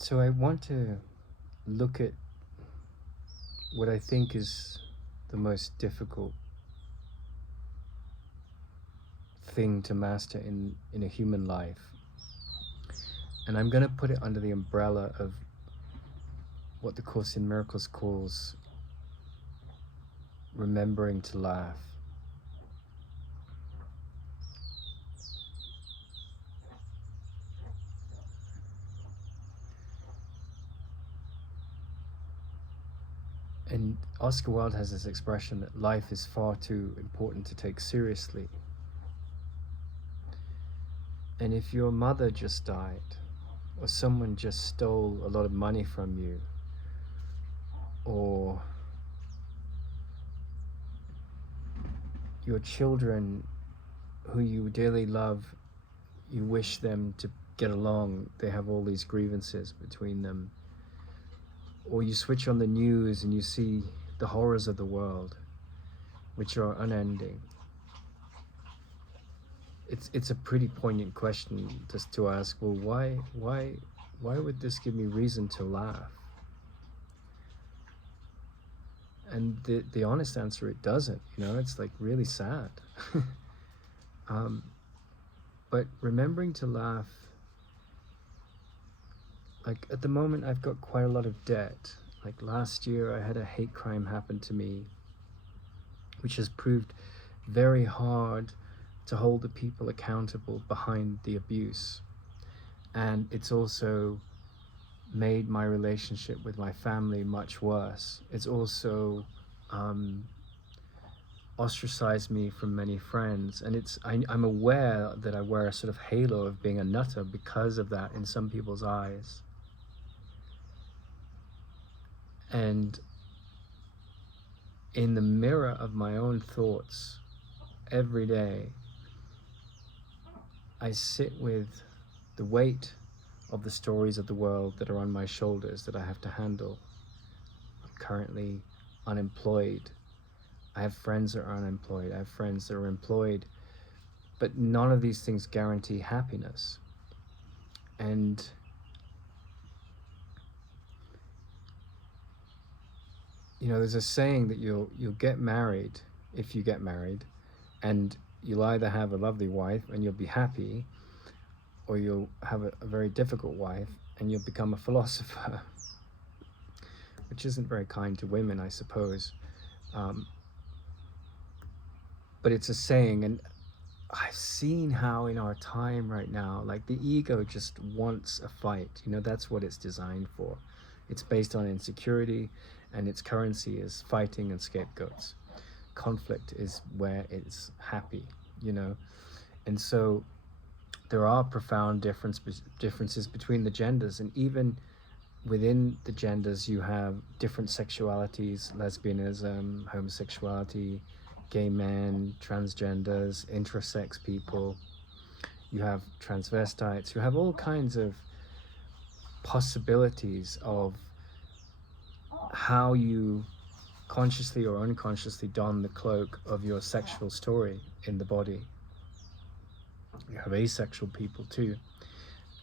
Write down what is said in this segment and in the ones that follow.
So I want to look at what I think is the most difficult thing to master in a human life. And I'm going to put it under the umbrella of what the Course in Miracles calls remembering to laugh. And Oscar Wilde has this expression that life is far too important to take seriously. And if your mother just died, or someone just stole a lot of money from you, or your children who you dearly love, you wish them to get along, they have all these grievances between them, or you switch on the news and you see the horrors of the world, which are unending. It's a pretty poignant question just to ask, well, why would this give me reason to laugh? And the honest answer, it doesn't. It's like really sad. But remembering to laugh, like at the moment I've got quite a lot of debt. Like last year I had a hate crime happen to me, which has proved very hard to hold the people accountable behind the abuse. And it's also made my relationship with my family much worse. It's also ostracized me from many friends. And I'm aware that I wear a sort of halo of being a nutter because of that in some people's eyes. And in the mirror of my own thoughts every day, I sit with the weight of the stories of the world that are on my shoulders that I have to handle. I'm currently unemployed. I have friends that are unemployed. I have friends that are employed. But none of these things guarantee happiness. And there's a saying that you'll get married if you get married, and you'll either have a lovely wife and you'll be happy, or you'll have a very difficult wife and you'll become a philosopher, which isn't very kind to women, I suppose. But it's a saying, and I've seen how in our time right now, like the ego just wants a fight. That's what it's designed for. It's based on insecurity, and its currency is fighting and scapegoats. Conflict is where it's happy, And so there are profound differences between the genders, and even within the genders you have different sexualities: lesbianism, homosexuality, gay men, transgenders, intersex people. You have transvestites. You have all kinds of possibilities of how you consciously or unconsciously don the cloak of your sexual story in the body. You have asexual people too.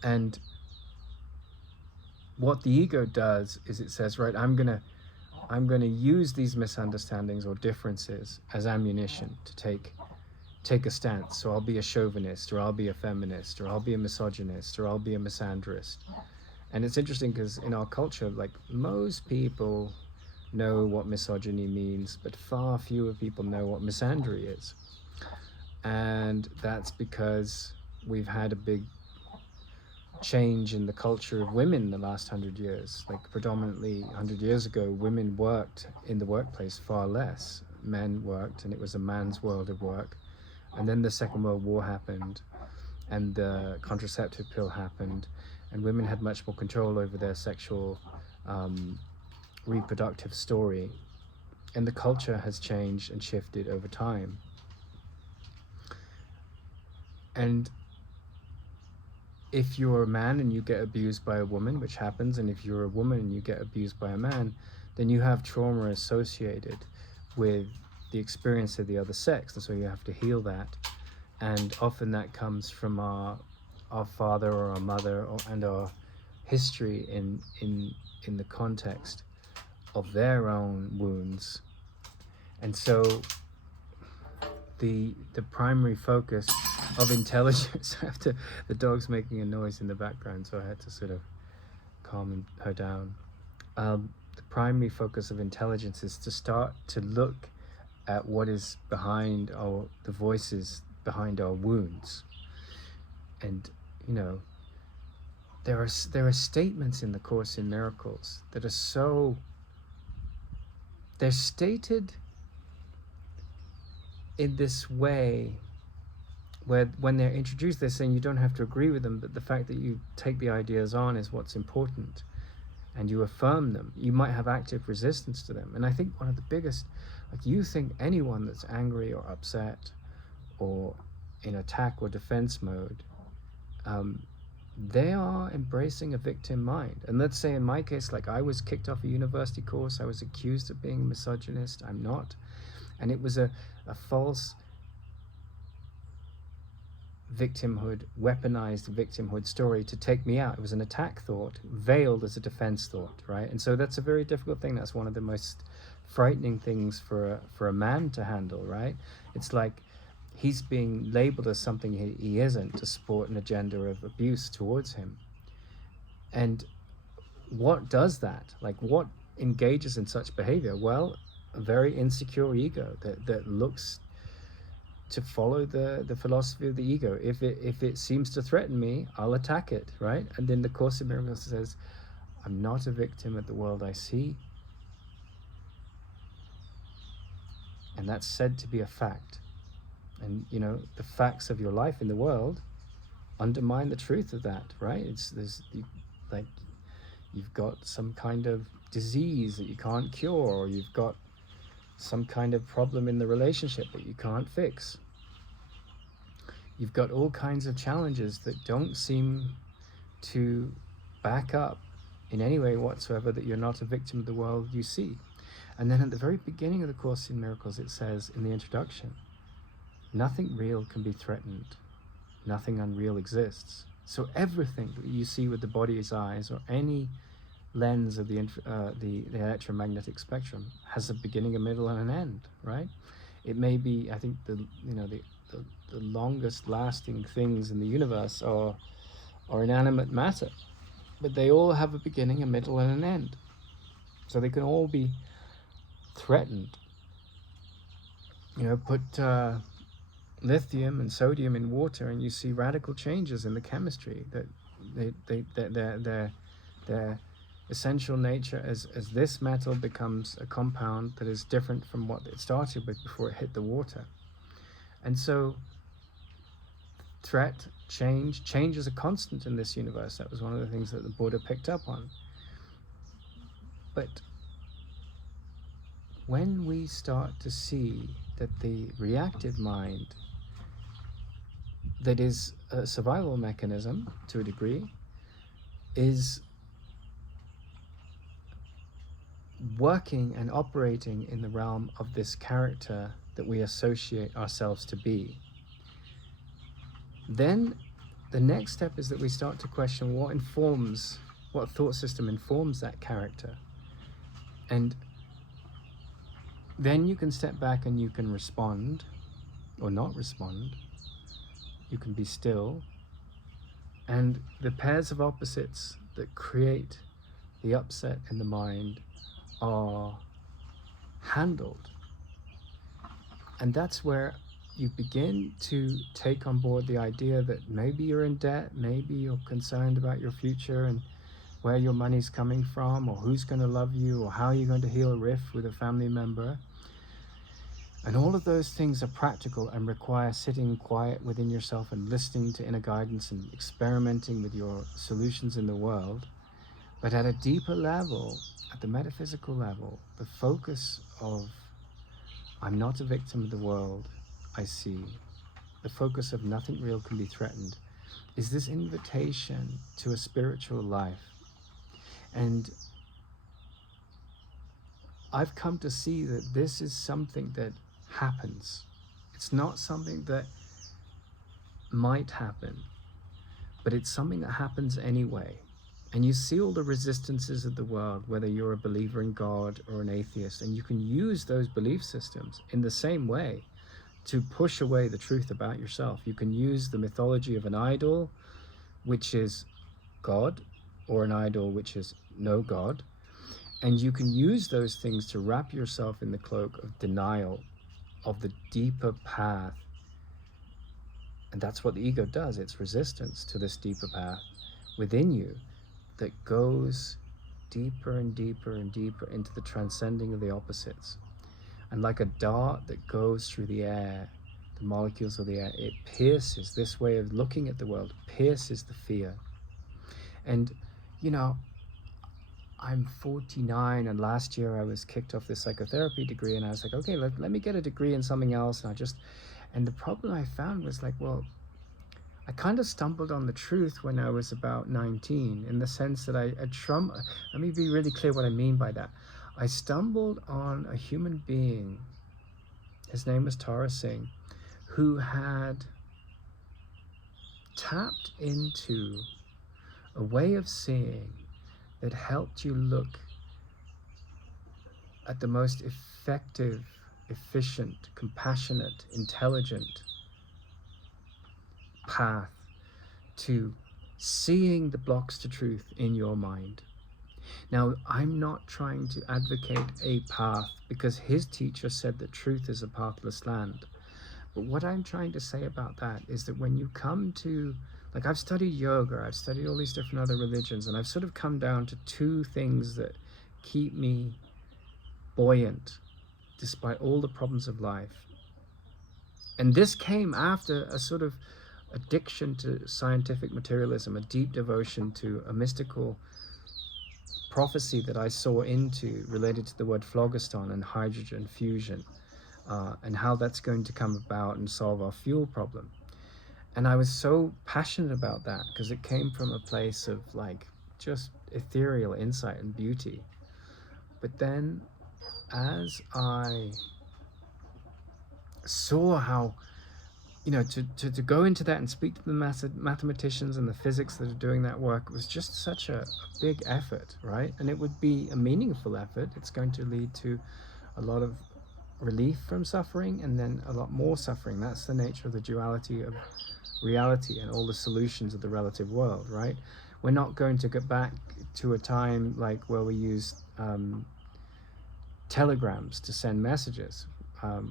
And what the ego does is it says, right, I'm gonna use these misunderstandings or differences as ammunition to take a stance. So I'll be a chauvinist, or I'll be a feminist, or I'll be a misogynist, or I'll be a misandrist. And it's interesting because in our culture, like, most people know what misogyny means, but far fewer people know what misandry is. And that's because we've had a big change in the culture of women in the last 100 years. Like, predominantly 100 years ago, women worked in the workplace far less. Men worked, and it was a man's world of work. And then the Second World War happened, and the contraceptive pill happened, and women had much more control over their sexual reproductive story. And the culture has changed and shifted over time. And if you're a man and you get abused by a woman, which happens, and if you're a woman and you get abused by a man, then you have trauma associated with the experience of the other sex, and so you have to heal that. And often that comes from our father or our mother, and our history in the context of their own wounds. And so the primary focus of intelligence after the dog's making a noise in the background, so I had to sort of calm her down. The primary focus of intelligence is to start to look at what is behind the voices behind our wounds. And there are statements in the Course in Miracles that are they're stated in this way where when they're introduced, they're saying you don't have to agree with them, but the fact that you take the ideas on is what's important, and you affirm them. You might have active resistance to them. And I think one of the biggest, you think anyone that's angry or upset or in attack or defense mode, they are embracing a victim mind. And let's say in my case, I was kicked off a university course, I was accused of being a misogynist. I'm not. And it was a false victimhood, weaponized victimhood story to take me out. It was an attack thought veiled as a defense thought, right? And so that's a very difficult thing. That's one of the most frightening things for a man to handle, right? It's like he's being labeled as something he isn't to support an agenda of abuse towards him. And what does that? What engages in such behavior? Well, a very insecure ego that looks to follow the philosophy of the ego. If it seems to threaten me, I'll attack it, right? And then the Course in Miracles says, I'm not a victim of the world I see. And that's said to be a fact. And the facts of your life in the world undermine the truth of that, right? You've got some kind of disease that you can't cure, or you've got some kind of problem in the relationship that you can't fix. You've got all kinds of challenges that don't seem to back up in any way whatsoever that you're not a victim of the world you see. And then at the very beginning of the Course in Miracles, it says in the introduction, nothing real can be threatened. Nothing unreal exists. So everything that you see with the body's eyes, or any lens of the electromagnetic spectrum, has a beginning, a middle, and an end, right? It may be, I think the longest lasting things in the universe are inanimate matter, but they all have a beginning, a middle, and an end. So they can all be threatened. Put lithium and sodium in water, and you see radical changes in the chemistry. That their essential nature as this metal becomes a compound that is different from what it started with before it hit the water. And so threat, change is a constant in this universe. That was one of the things that the Buddha picked up on. But when we start to see that the reactive mind, that is a survival mechanism to a degree, is working and operating in the realm of this character that we associate ourselves to be, then the next step is that we start to question what thought system informs that character. And then you can step back and you can respond or not respond. You can be still. And the pairs of opposites that create the upset in the mind are handled. And that's where you begin to take on board the idea that maybe you're in debt, maybe you're concerned about your future and where your money's coming from, or who's going to love you, or how you're going to heal a rift with a family member. And all of those things are practical and require sitting quiet within yourself and listening to inner guidance and experimenting with your solutions in the world. But at a deeper level, at the metaphysical level, the focus of I'm not a victim of the world I see, the focus of nothing real can be threatened, is this invitation to a spiritual life. And I've come to see that this is something that happens. It's not something that might happen, but it's something that happens anyway. And you see all the resistances of the world, whether you're a believer in God or an atheist, and you can use those belief systems in the same way to push away the truth about yourself. You can use the mythology of an idol, which is God, or an idol which is no God, and you can use those things to wrap yourself in the cloak of denial of the deeper path. And that's what the ego does. It's resistance to this deeper path within you that goes deeper and deeper and deeper into the transcending of the opposites. And like a dart that goes through the air, the molecules of the air, it pierces, this way of looking at the world, pierces the fear. And, you know, I'm 49, and last year I was kicked off this psychotherapy degree, and I was like, okay, let me get a degree in something else. And the problem I found was like, well, I kind of stumbled on the truth when I was about 19, in the sense that let me be really clear what I mean by that. I stumbled on a human being, his name was Tara Singh, who had tapped into a way of seeing that helped you look at the most effective, efficient, compassionate, intelligent path to seeing the blocks to truth in your mind. Now, I'm not trying to advocate a path, because his teacher said that truth is a pathless land. But what I'm trying to say about that is that when you come to, like, I've studied yoga, I've studied all these different other religions, and I've sort of come down to two things that keep me buoyant despite all the problems of life. And this came after a sort of addiction to scientific materialism, a deep devotion to a mystical prophecy that I saw into related to the word phlogiston and hydrogen fusion, and how that's going to come about and solve our fuel problem. And I was so passionate about that because it came from a place of like just ethereal insight and beauty. But then as I saw how, you know, to go into that and speak to the mathematicians and the physics that are doing that work was just such a big effort, right? And it would be a meaningful effort. It's going to lead to a lot of relief from suffering and then a lot more suffering. That's the nature of the duality of reality and all the solutions of the relative world, right? We're not going to get back to a time like where we used telegrams to send messages.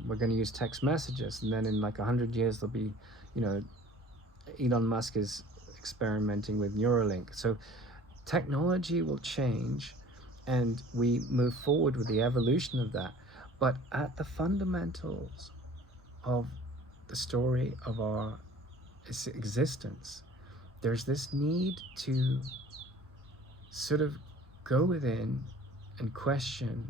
We're going to use text messages, and then in like 100 years there'll be, you know, Elon Musk is experimenting with Neuralink. So technology will change and we move forward with the evolution of that. But at the fundamentals of the story of our existence, there's this need to sort of go within and question,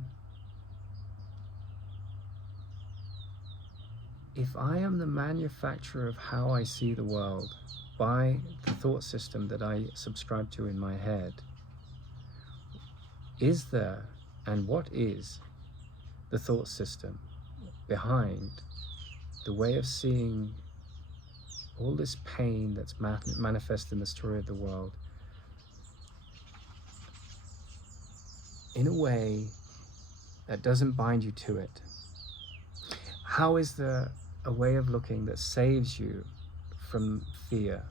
if I am the manufacturer of how I see the world by the thought system that I subscribe to in my head, is there, and what is the thought system behind the way of seeing all this pain that's manifest in the story of the world in a way that doesn't bind you to it? How is there a way of looking that saves you from fear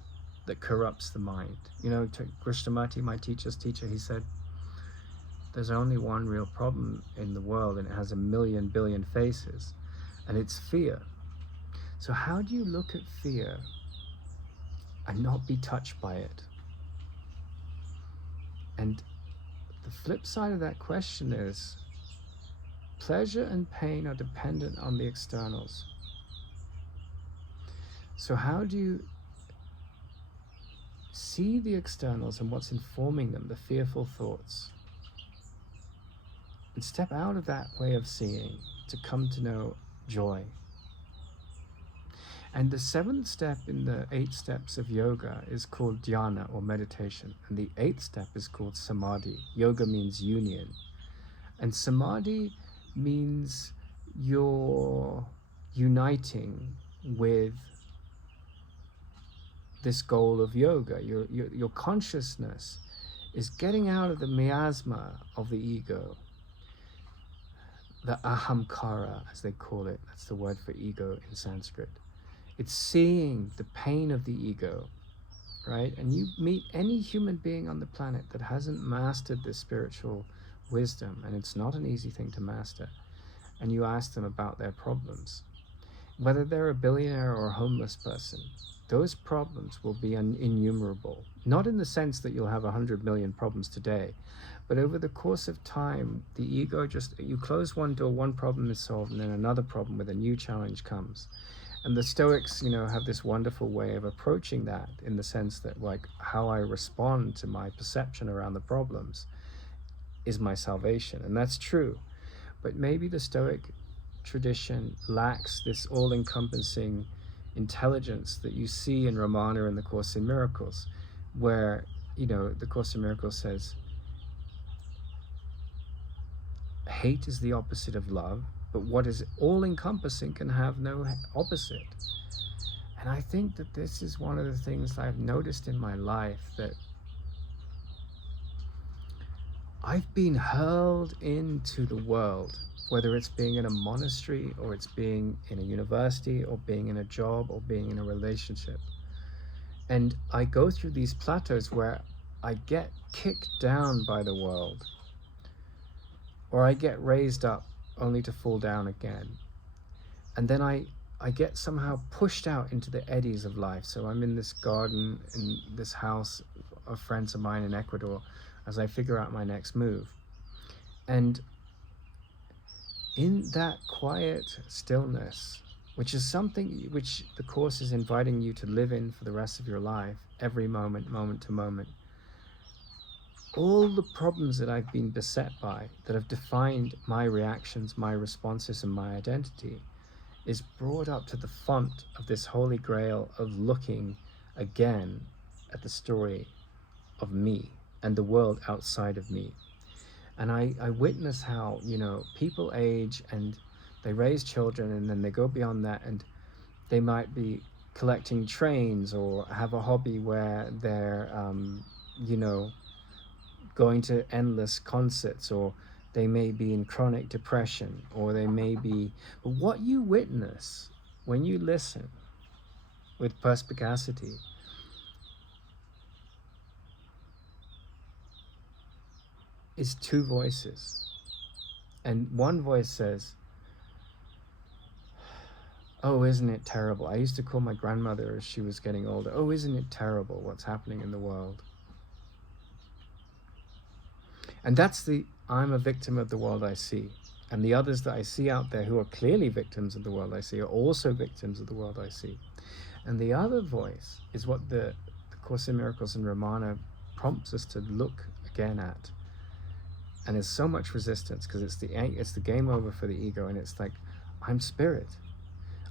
that corrupts the mind? You know, Krishnamurti, my teacher's teacher, he said, there's only one real problem in the world, and it has 1 billion faces, and it's fear. So how do you look at fear and not be touched by it? And the flip side of that question is, pleasure and pain are dependent on the externals. So how do you see the externals and what's informing them, the fearful thoughts, and step out of that way of seeing to come to know joy? And the 7th step in the 8 steps of yoga is called dhyana, or meditation. And the 8th step is called samadhi. Yoga means union. And samadhi means you're uniting with this goal of yoga. Your consciousness is getting out of the miasma of the ego, the ahamkara, as they call it. That's the word for ego in Sanskrit. It's seeing the pain of the ego, right? And you meet any human being on the planet that hasn't mastered this spiritual wisdom, and it's not an easy thing to master, and you ask them about their problems, whether they're a billionaire or a homeless person, those problems will be innumerable. Not in the sense that you'll have 100 million problems today, but over the course of time, the ego you close one door, one problem is solved, and then another problem with a new challenge comes. And the Stoics, have this wonderful way of approaching that, in the sense that, like, how I respond to my perception around the problems is my salvation. And that's true. But maybe the Stoic tradition lacks this all-encompassing intelligence that you see in Ramana and the Course in Miracles, where, the Course in Miracles says, hate is the opposite of love, but what is all-encompassing can have no opposite. And I think that this is one of the things I've noticed in my life, that I've been hurled into the world, whether it's being in a monastery, or it's being in a university, or being in a job, or being in a relationship. And I go through these plateaus where I get kicked down by the world, or I get raised up only to fall down again. And then I get somehow pushed out into the eddies of life. So I'm in this garden, in this house of friends of mine in Ecuador, as I figure out my next move. And in that quiet stillness, which is something which the Course is inviting you to live in for the rest of your life, every moment, moment to moment, all the problems that I've been beset by, that have defined my reactions, my responses, and my identity, is brought up to the font of this holy grail of looking again at the story of me and the world outside of me. And I witness how, people age and they raise children, and then they go beyond that, and they might be collecting trains, or have a hobby where they're, going to endless concerts, or they may be in chronic depression, or they may be... But what you witness when you listen with perspicacity is two voices. And one voice says, oh, isn't it terrible? I used to call my grandmother as she was getting older, oh, isn't it terrible what's happening in the world? And that's the I'm a victim of the world I see. And the others that I see out there who are clearly victims of the world I see are also victims of the world I see. And the other voice is what the Course in Miracles and Ramana prompts us to look again at. And there's so much resistance, because it's the game over for the ego, and it's like, I'm spirit,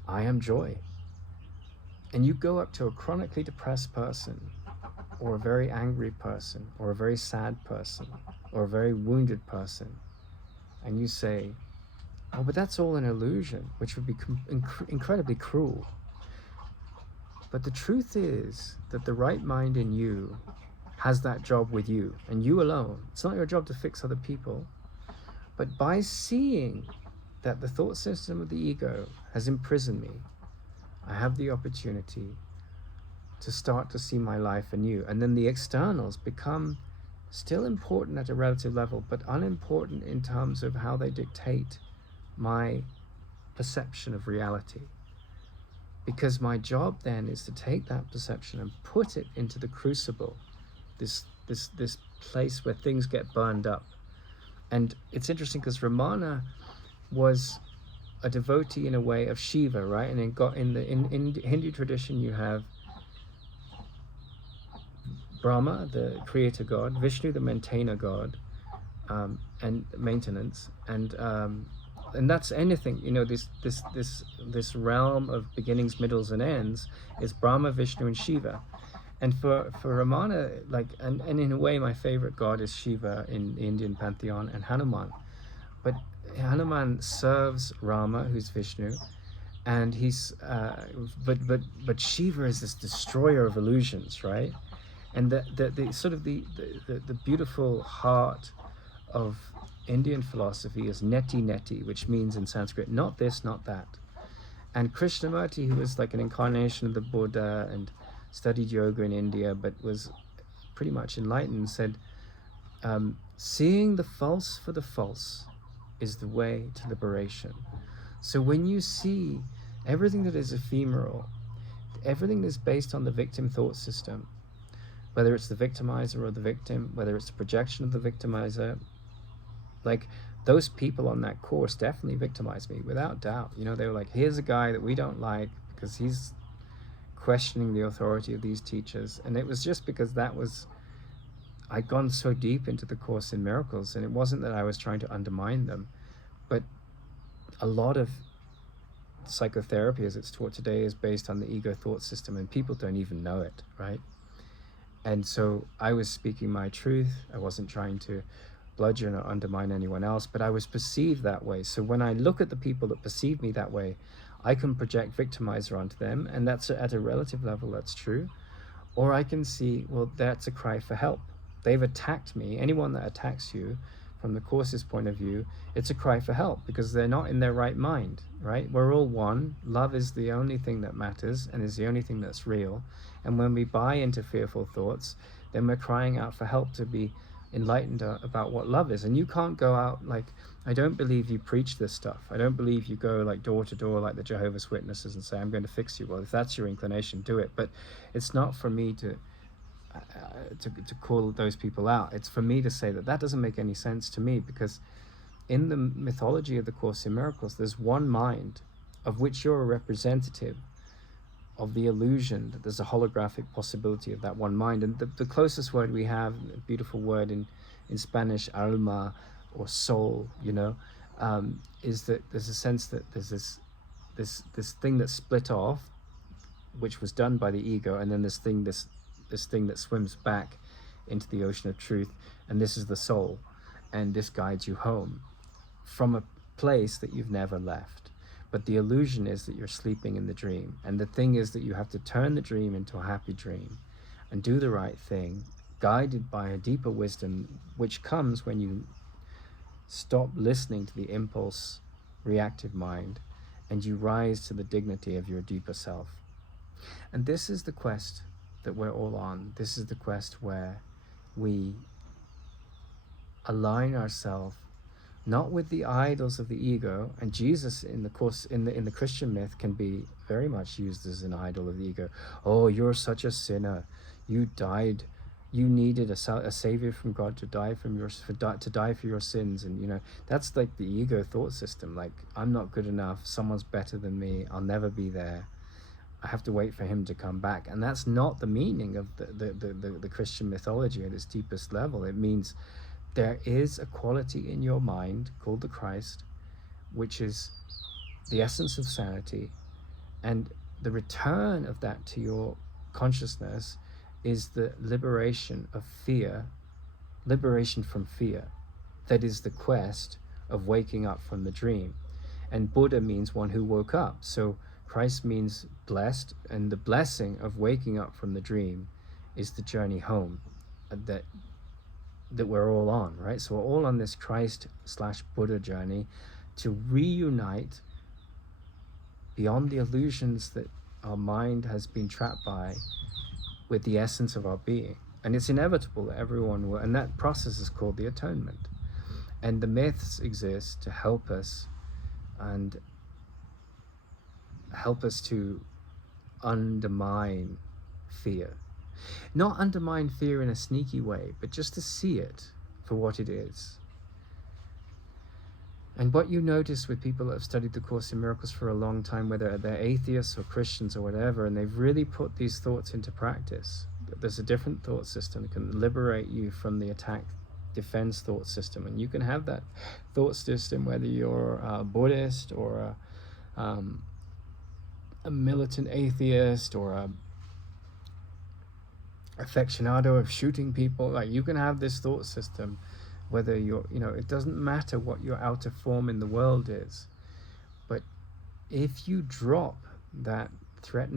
I am joy. And you go up to a chronically depressed person, or a very angry person, or a very sad person, or a very wounded person, and you say, oh, but that's all an illusion, which would be incredibly cruel. But the truth is that the right mind in you has that job with you, and you alone. It's not your job to fix other people. But by seeing that the thought system of the ego has imprisoned me, I have the opportunity to start to see my life anew. And then the externals become still important at a relative level, but unimportant in terms of how they dictate my perception of reality. Because my job then is to take that perception and put it into the crucible, this place where things get burned up. And it's interesting because Ramana was a devotee in a way of Shiva, right? And in Hindu tradition you have Brahma, the creator god, Vishnu, the maintainer god, and maintenance, and that's anything, this realm of beginnings, middles, and ends is Brahma, Vishnu, and Shiva. And for Ramana, and in a way, my favorite god is Shiva in the Indian pantheon, and Hanuman. But Hanuman serves Rama, who's Vishnu, and he's but Shiva is this destroyer of illusions, right? And the sort of the beautiful heart of Indian philosophy is neti neti, which means in Sanskrit, not this, not that. And Krishnamurti, who was like an incarnation of the Buddha and studied yoga in India, but was pretty much enlightened, said, seeing the false for the false is the way to liberation. So when you see everything that is ephemeral, everything that's based on the victim thought system, whether it's the victimizer or the victim, whether it's the projection of the victimizer, like those people on that course definitely victimized me without doubt. You know, they were like, here's a guy that we don't like because he's questioning the authority of these teachers. And it was just because I'd gone so deep into the Course in Miracles, and it wasn't that I was trying to undermine them, but a lot of psychotherapy as it's taught today is based on the ego thought system, and people don't even know it, right? And so I was speaking my truth. I wasn't trying to bludgeon or undermine anyone else, but I was perceived that way. So when I look at the people that perceive me that way, I can project victimizer onto them, and that's at a relative level, that's true. Or I can see, well, that's a cry for help. They've attacked me. Anyone that attacks you, from the Course's point of view, it's a cry for help because they're not in their right mind, right? We're all one. Love is the only thing that matters and is the only thing that's real. And when we buy into fearful thoughts, then we're crying out for help to be enlightened about what love is. And you can't go out like, I don't believe you preach this stuff. I don't believe you go like door to door like the Jehovah's Witnesses and say, I'm going to fix you. Well, if that's your inclination, do it. But it's not for me to call those people out. It's for me to say that doesn't make any sense to me, because in the mythology of the Course in Miracles, there's one mind of which you're a representative of the illusion that there's a holographic possibility of that one mind. And the closest word we have, a beautiful word in Spanish, alma, or soul, you know, is that there's a sense that there's this thing that's split off, which was done by the ego, and then this thing that swims back into the ocean of truth, and this is the soul, and this guides you home from a place that you've never left. But the illusion is that you're sleeping in the dream, and the thing is that you have to turn the dream into a happy dream and do the right thing, guided by a deeper wisdom, which comes when you stop listening to the impulse reactive mind and you rise to the dignity of your deeper self. And this is the quest that we're all on. This is the quest where we align ourselves not with the idols of the ego. And Jesus, in the Course, in the Christian myth, can be very much used as an idol of the ego. Oh, you're such a sinner. You died. You needed a savior from God to die for your sins. And you know, that's like the ego thought system. Like, I'm not good enough. Someone's better than me. I'll never be there. I have to wait for him to come back. And that's not the meaning of the Christian mythology at its deepest level. It means there is a quality in your mind called the Christ, which is the essence of sanity. And the return of that to your consciousness is the liberation of fear, liberation from fear. That is the quest of waking up from the dream. And Buddha means one who woke up. So Christ means blessed, and the blessing of waking up from the dream is the journey home that we're all on, right? So we're all on this Christ/Buddha journey to reunite beyond the illusions that our mind has been trapped by with the essence of our being. And it's inevitable that everyone will, and that process is called the atonement. And the myths exist to help us and help us to undermine fear. Not undermine fear in a sneaky way, but just to see it for what it is. And what you notice with people that have studied the Course in Miracles for a long time, whether they're atheists or Christians or whatever, and they've really put these thoughts into practice, there's a different thought system that can liberate you from the attack defense thought system. And you can have that thought system whether you're a Buddhist or a militant atheist or a aficionado of shooting people. Like, you can have this thought system whether you're, you know, it doesn't matter what your outer form in the world is. But if you drop that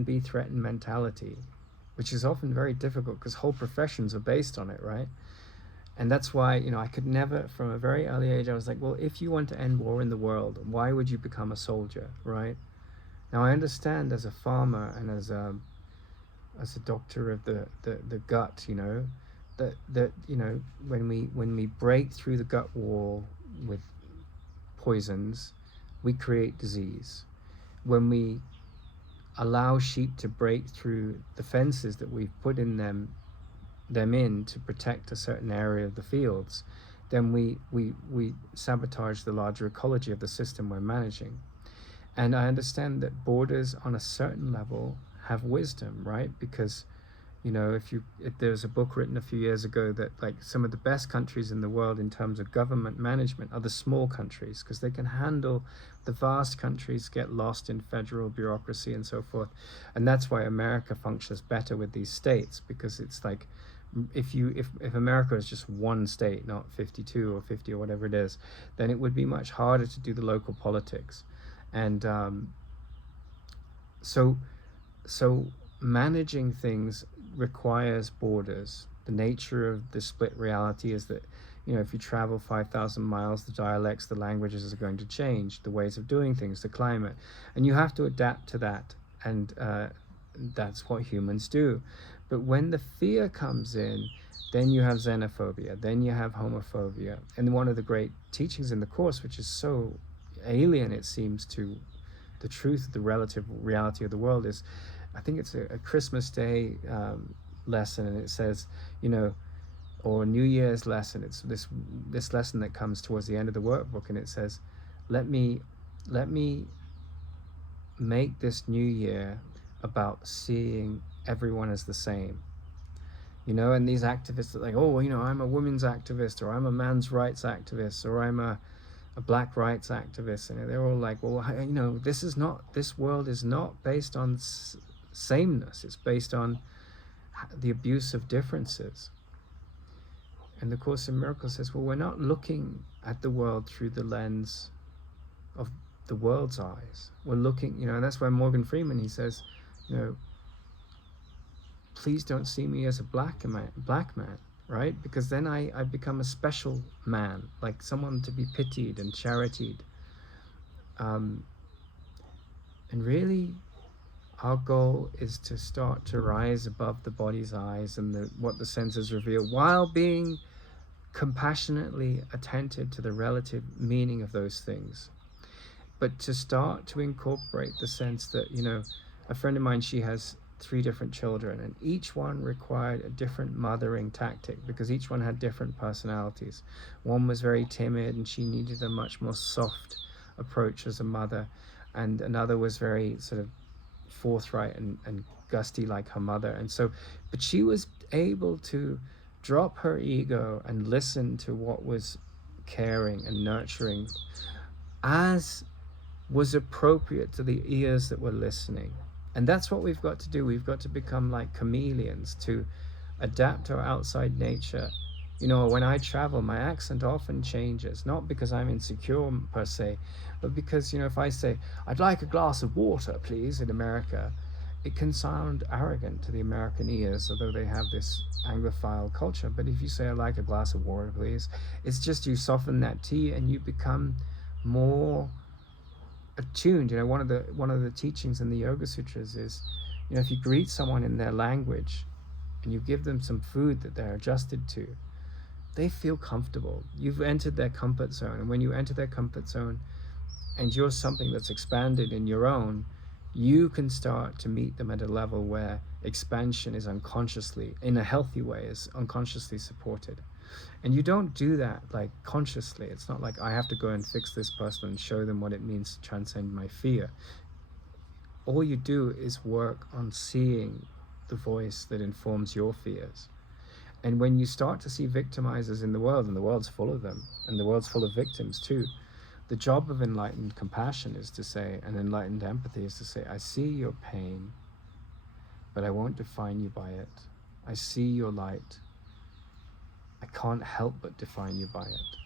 be threatened mentality, which is often very difficult because whole professions are based on it, right? And that's why, I could never, from a very early age, I was like, well, if you want to end war in the world, why would you become a soldier, right? Now, I understand as a farmer and as a doctor of the gut, that when we break through the gut wall with poisons, we create disease. When we allow sheep to break through the fences that we've put in them in to protect a certain area of the fields, then we sabotage the larger ecology of the system we're managing. And I understand that borders on a certain level have wisdom, right? Because if there's a book written a few years ago that like some of the best countries in the world in terms of government management are the small countries, because they can handle the vast countries, get lost in federal bureaucracy and so forth. And that's why America functions better with these states, because it's like, if America is just one state, not 52 or 50 or whatever it is, then it would be much harder to do the local politics. And so managing things requires borders. The nature of the split reality is that, if you travel 5,000 miles, the dialects, the languages are going to change, the ways of doing things, the climate, and you have to adapt to that. And that's what humans do. But when the fear comes in, then you have xenophobia, then you have homophobia. And one of the great teachings in the Course, which is so alien, it seems, to the truth of the relative reality of the world, is, I think it's a Christmas Day lesson, and it says, or New Year's lesson. It's this lesson that comes towards the end of the workbook, and it says, let me make this new year about seeing everyone as the same. And these activists are like, oh, I'm a women's activist, or I'm a man's rights activist, or I'm a black rights activist, and they're all like, well, this world is not based on sameness, it's based on the abuse of differences. And the Course in Miracles says, well, we're not looking at the world through the lens of the world's eyes. We're looking, and that's why Morgan Freeman, he says, please don't see me as a black man, right? Because then I become a special man, like someone to be pitied and charitied. And really, our goal is to start to rise above the body's eyes and what the senses reveal, while being compassionately attentive to the relative meaning of those things. But to start to incorporate the sense that, a friend of mine, she has 3 different children, and each one required a different mothering tactic, because each one had different personalities. One was very timid, and she needed a much more soft approach as a mother, and another was very sort of forthright and gusty like her mother. And so, but she was able to drop her ego and listen to what was caring and nurturing, as was appropriate to the ears that were listening. And that's what we've got to do. We've got to become like chameleons, to adapt our outside nature. When I travel, my accent often changes, not because I'm insecure per se, but because, if I say, I'd like a glass of water, please, in America, it can sound arrogant to the American ears, although they have this Anglophile culture. But if you say, I'd like a glass of water, please, it's just you soften that T and you become more attuned. One of the teachings in the Yoga Sutras is, if you greet someone in their language and you give them some food that they're adjusted to, they feel comfortable. You've entered their comfort zone, and when you enter their comfort zone and you're something that's expanded in your own, you can start to meet them at a level where expansion is unconsciously, in a healthy way, is unconsciously supported. And you don't do that like consciously. It's not like I have to go and fix this person and show them what it means to transcend my fear. All you do is work on seeing the voice that informs your fears. And when you start to see victimizers in the world, and the world's full of them, and the world's full of victims too, the job of enlightened compassion is to say, and enlightened empathy is to say, I see your pain, but I won't define you by it. I see your light. I can't help but define you by it.